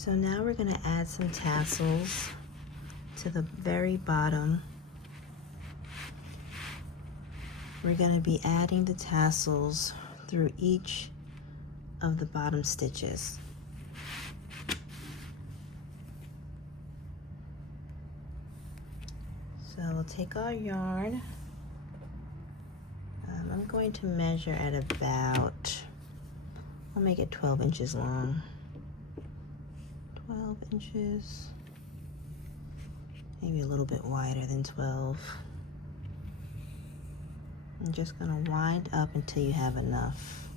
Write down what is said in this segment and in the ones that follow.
So now we're going to add some tassels to the very bottom. We're going to be adding the tassels through each of the bottom stitches. So we'll take our yarn. I'm going to measure at about, I'll make it 12 inches long. 12 inches, maybe a little bit wider than 12. I'm just gonna wind up until you have enough.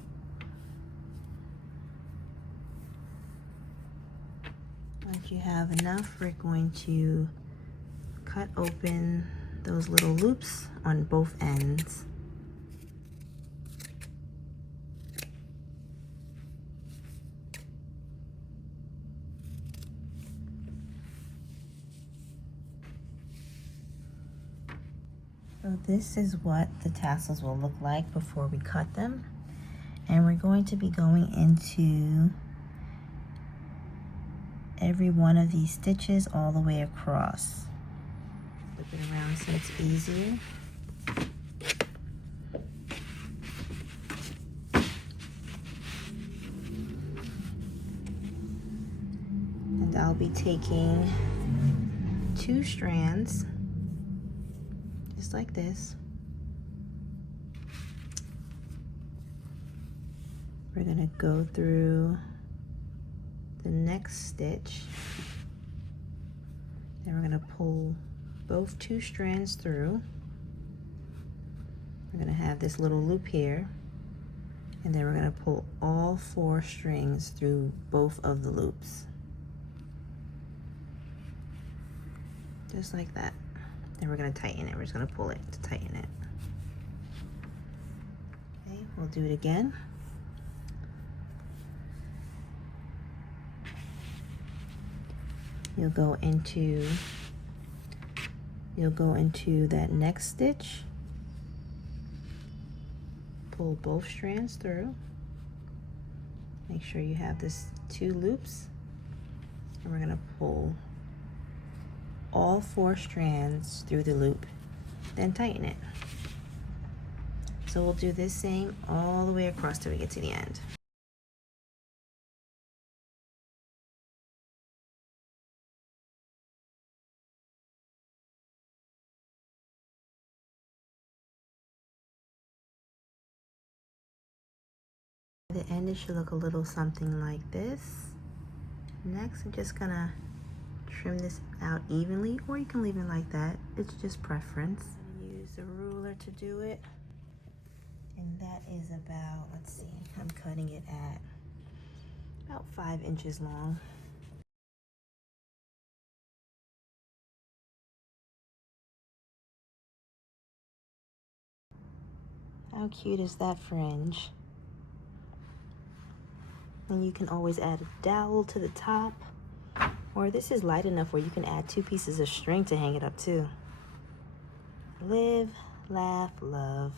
Once you have enough, we're going to cut open those little loops on both ends. So this is what the tassels will look like before we cut them. And we're going to be going into every one of these stitches all the way across. Flip it around so it's easier. And I'll be taking 2 strands, just like this. We're gonna go through the next stitch. Then we're gonna pull both 2 strands through. We're gonna have this little loop here, and then we're gonna pull all 4 strings through both of the loops. Just like that. Then we're gonna tighten it. We're just gonna pull it to tighten it. Okay, we'll do it again. You'll go into that next stitch, pull both strands through, make sure you have this 2 loops, and we're gonna pull all 4 strands through the loop, then tighten it. So we'll do this same all the way across till we get to the end. At the end, it should look a little something like this. Next, I'm just gonna trim this out evenly, or you can leave it like that. It's just preference. I'm gonna use a ruler to do it. And that is about, let's see, I'm cutting it at about 5 inches long. How cute is that fringe? And you can always add a dowel to the top, or this is light enough where you can add 2 pieces of string to hang it up too. Live, laugh, love.